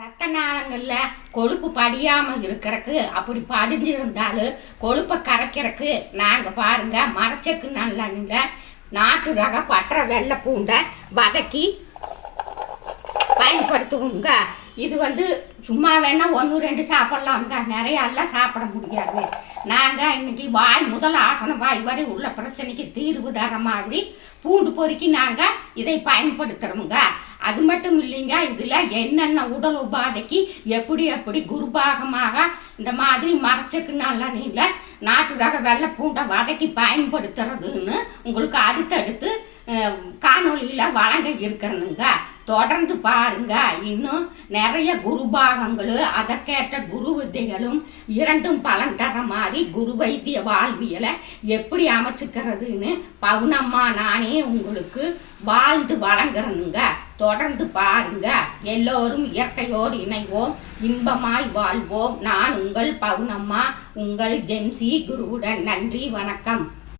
ரத்த நாளங்கள்ல கொழுப்பு படியாம இருக்கிறக்கு, அப்படி படிஞ்சிருந்தாலும் கொழுப்பை கரைக்கிறதுக்கு நாங்க பாருங்க மரச்செக்கு நல்லெண்ணெய்ல நாட்டு ரக பற்ற வெள்ளை பூண்டை வதக்கி பயன்படுத்துவோங்க. இது சும்மா வேணா 1-2 சாப்பிடலாம்ங்க, நிறைய எல்லாம் சாப்பிட முடியாது. நாங்க இன்னைக்கு வாய் முதல் ஆசனம் வாய் வரை உள்ள பிரச்சனைக்கு தீர்வு தர மாதிரி பூண்டு பொறுக்கி நாங்க இதை பயன்படுத்துறோமுங்க. அது மட்டும் இல்லைங்க, இதுல என்னென்ன உடல் உபாதைக்கு எப்படி எப்படி குருபாகமாக இந்த மாதிரி மரச்செக்கு நல்லெண்ணெய்ல நாட்டு ரக வெள்ளை பூண்டை வதக்கி பயன்படுத்துறதுன்னு உங்களுக்கு அடுத்தடுத்து காணொலியில வழங்க இருக்கிறனுங்க. தொடர்ந்து பாருங்க. இன்னும் நிறைய குருபாகங்கள் அதற்கேற்ற குரு வித்தைகளும் இரண்டும் பலன் தர மாதிரி குரு வைத்திய வாழ்வியலை எப்படி அமைச்சுக்கிறதுன்னு பவுனம்மா நானே உங்களுக்கு வாழ்ந்து வழங்குறனுங்க. தொடர்ந்து பாருங்க. எல்லோரும் இயற்கையோடு இணைவோம், இன்பமாய் வாழ்வோம். நான் உங்கள் பவுனம்மா, உங்கள் ஜென்சி குருவுடன். நன்றி, வணக்கம்.